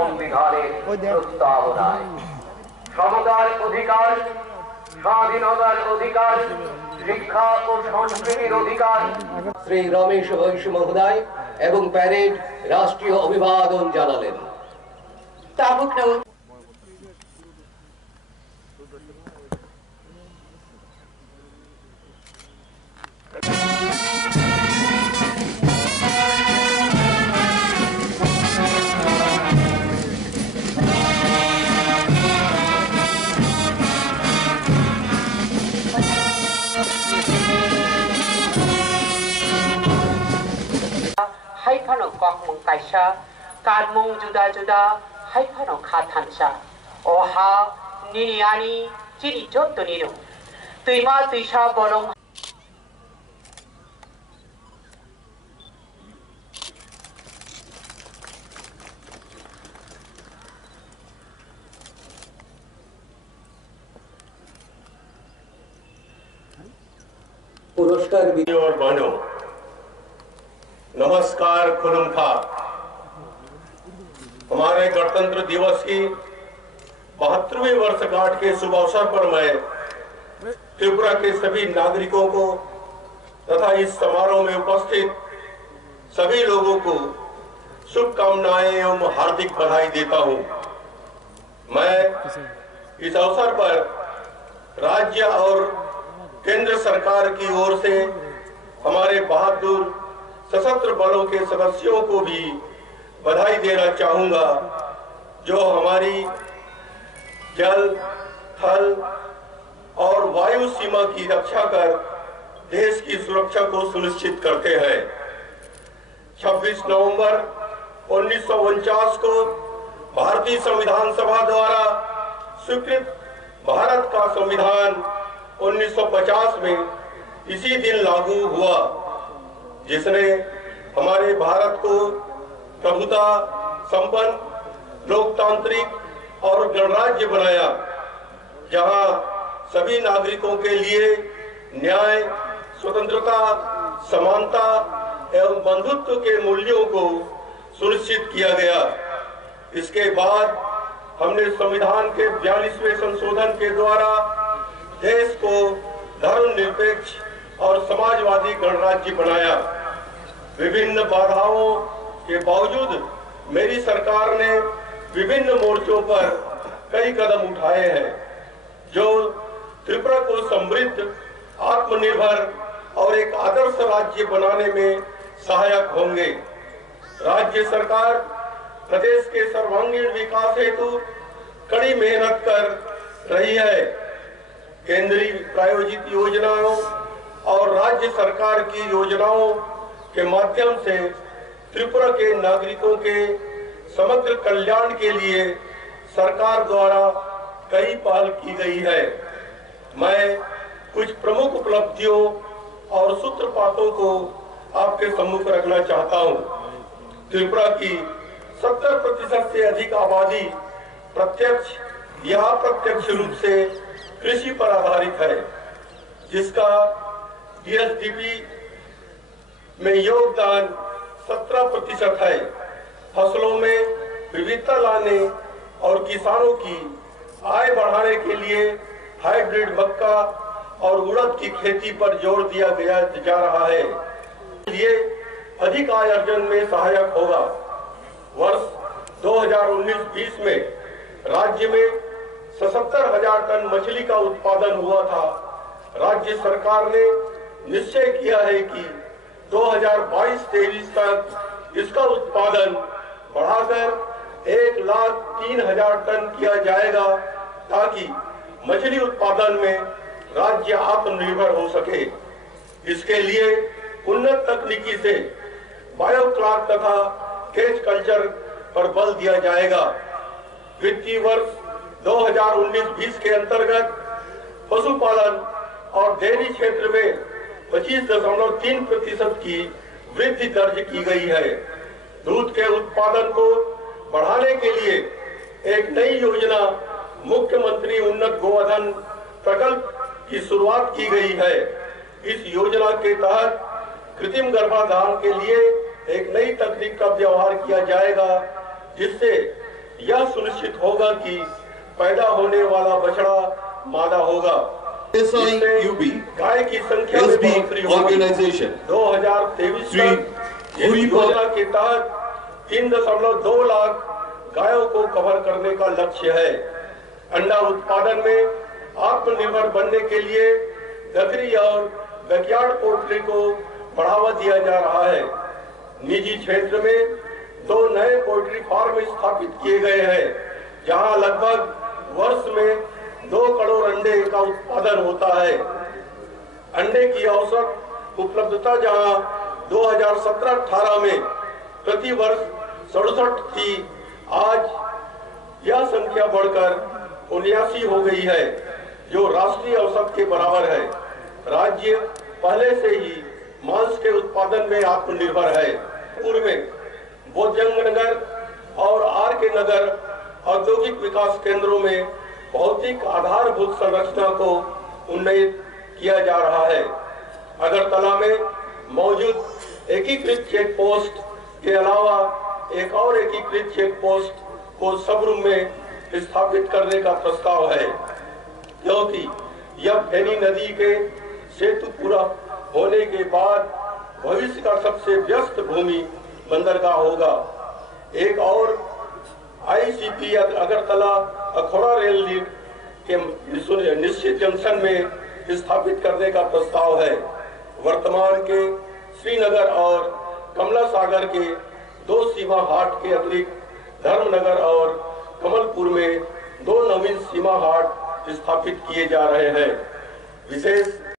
সংবিধানের প্রস্তাবনায় সমতার অধিকার, স্বাধীনতার অধিকার, শিক্ষা ও সংস্কৃতির অধিকার। শ্রী রমেশ বৈশ্য মহোদয় এবং প্যারেড রাষ্ট্রীয় অভিবাদন জানালেন। 하이파노 꽉몽 까이샤 깐몽 주다 주다 하이파노 카탄샤 오하 니니 아니 지리 쫓더니노 তুইমা তুইসা বরং पुरस्कार और बहनों, नमस्कार, खुलम खा। हमारे गणतंत्र दिवस की 72वीं वर्षगांठ के शुभ अवसर पर मैं त्रिपुरा के सभी नागरिकों को तथा इस समारोह में उपस्थित सभी लोगों को शुभकामनाएं एवं हार्दिक बधाई देता हूं। मैं इस अवसर पर राज्य और केंद्र सरकार की ओर से हमारे बहादुर सशस्त्र बलों के सदस्यों को भी बधाई देना चाहूंगा, जो हमारी जल, थल और वायु सीमा की रक्षा कर देश की सुरक्षा को सुनिश्चित करते हैं। 26 नवंबर 1949 को भारतीय संविधान सभा द्वारा स्वीकृत भारत का संविधान 1950 में इसी दिन लागू हुआ, जिसने हमारे भारत को प्रभुता संपन्न, लोकतांत्रिक और गणराज्य बनाया, जहां सभी नागरिकों के लिए न्याय, स्वतंत्रता, समानता एवं बंधुत्व के मूल्यों को सुनिश्चित किया गया। इसके बाद हमने संविधान के 42वें संशोधन के द्वारा देश को धर्मनिरपेक्ष और समाजवादी गणराज्य बनाया। विभिन्न बाधाओं के बावजूद मेरी सरकार ने विभिन्न मोर्चों पर कई कदम उठाए हैं, जो त्रिपुरा को समृद्ध, आत्मनिर्भर और एक आदर्श राज्य बनाने में सहायक होंगे। राज्य सरकार प्रदेश के सर्वांगीण विकास हेतु कड़ी मेहनत कर रही है। केंद्रीय प्रायोजित योजनाओं और राज्य सरकार की योजनाओं के माध्यम से त्रिपुरा के नागरिकों के समग्र कल्याण के लिए सरकार द्वारा कई पहल की गई है। मैं कुछ प्रमुख उपलब्धियों और सूत्रपातों को आपके सम्मुख रखना चाहता हूं। त्रिपुरा की 70% से अधिक आबादी प्रत्यक्ष या अप्रत्यक्ष रूप से कृषि पर आधारित है, जिसका जीएसडीपी में योगदान 17% है। फसलों में विविधता लाने और किसानों की आय बढ़ाने के लिए हाइब्रिड मक्का और उड़द की खेती पर जोर दिया जा रहा है। ये अधिक आय अर्जन में सहायक होगा। वर्ष 2019-20 में राज्य में 77,000 टन मछली का उत्पादन हुआ था। राज्य सरकार ने निश्चय किया है कि 2022-23 तक इसका उत्पादन बढ़ाकर 1,03,000 टन किया जाएगा, ताकि मछली उत्पादन में राज्य आत्मनिर्भर हो सके। इसके लिए उन्नत तकनीकी से बायोक्लाक तथा केज कल्चर पर बल दिया जाएगा। वित्तीय वर्ष 2019-20 के अंतर्गत पशुपालन और डेयरी क्षेत्र में 25.3% की वृद्धि दर्ज की गई है। दूध के उत्पादन को बढ़ाने के लिए एक नई योजना मुख्यमंत्री उन्नत गोवर्धन प्रकल्प की शुरुआत की गई है। इस योजना के तहत कृत्रिम गर्भाधान के लिए एक नई तकनीक का व्यवहार किया जाएगा, जिससे यह सुनिश्चित होगा कि पैदा होने वाला बछड़ा मादा होगा। SIUB गाय की संख्या में SB बढ़ोतरी होगी। organization 2023 श्री तक इस योजना के तहत 3.2 लाख गायों को कवर करने का लक्ष्य है। अंडा उत्पादन में आत्मनिर्भर बनने के लिए गगरी और बैकयार्ड पोल्ट्री को बढ़ावा दिया जा रहा है। निजी क्षेत्र में 2 नए पोल्ट्री फार्म स्थापित किए गए हैं, जहां लगभग वर्ष में 2 करोड़ अंडे का उत्पादन होता है। अंडे की औसत उपलब्धता जहां 2017-18 में प्रति वर्ष 67 थी, आज यह संख्या बढ़कर 79 हो गई है, जो राष्ट्रीय औसत के बराबर है। राज्य पहले से ही मांस के उत्पादन में आत्मनिर्भर है। पूर्व में बोधजंगनगर और आर के नगर औद्योगिक विकास केंद्रों में भौतिक आधारभूत संरचना को उन्नत किया जा रहा है। अगरतला में मौजूद एकीकृत चेक पोस्ट के अलावा एक और एकीकृत चेक पोस्ट को सबरूम में स्थापित करने का प्रस्ताव है, क्योंकि यह फेनी नदी के सेतु पूरा होने के बाद भविष्य का सबसे व्यस्त भूमि बंदरगाह होगा। एक और ICP Agartala Akhaura rail link के निश्चित जंक्शन में स्थापित करने का प्रस्ताव है। वर्तमान के श्रीनगर और कमला सागर के 2 सीमा हाट के अतिरिक्त धर्मनगर और कमलपुर में 2 नवीन सीमा हाट स्थापित किए जा रहे हैं। विशेष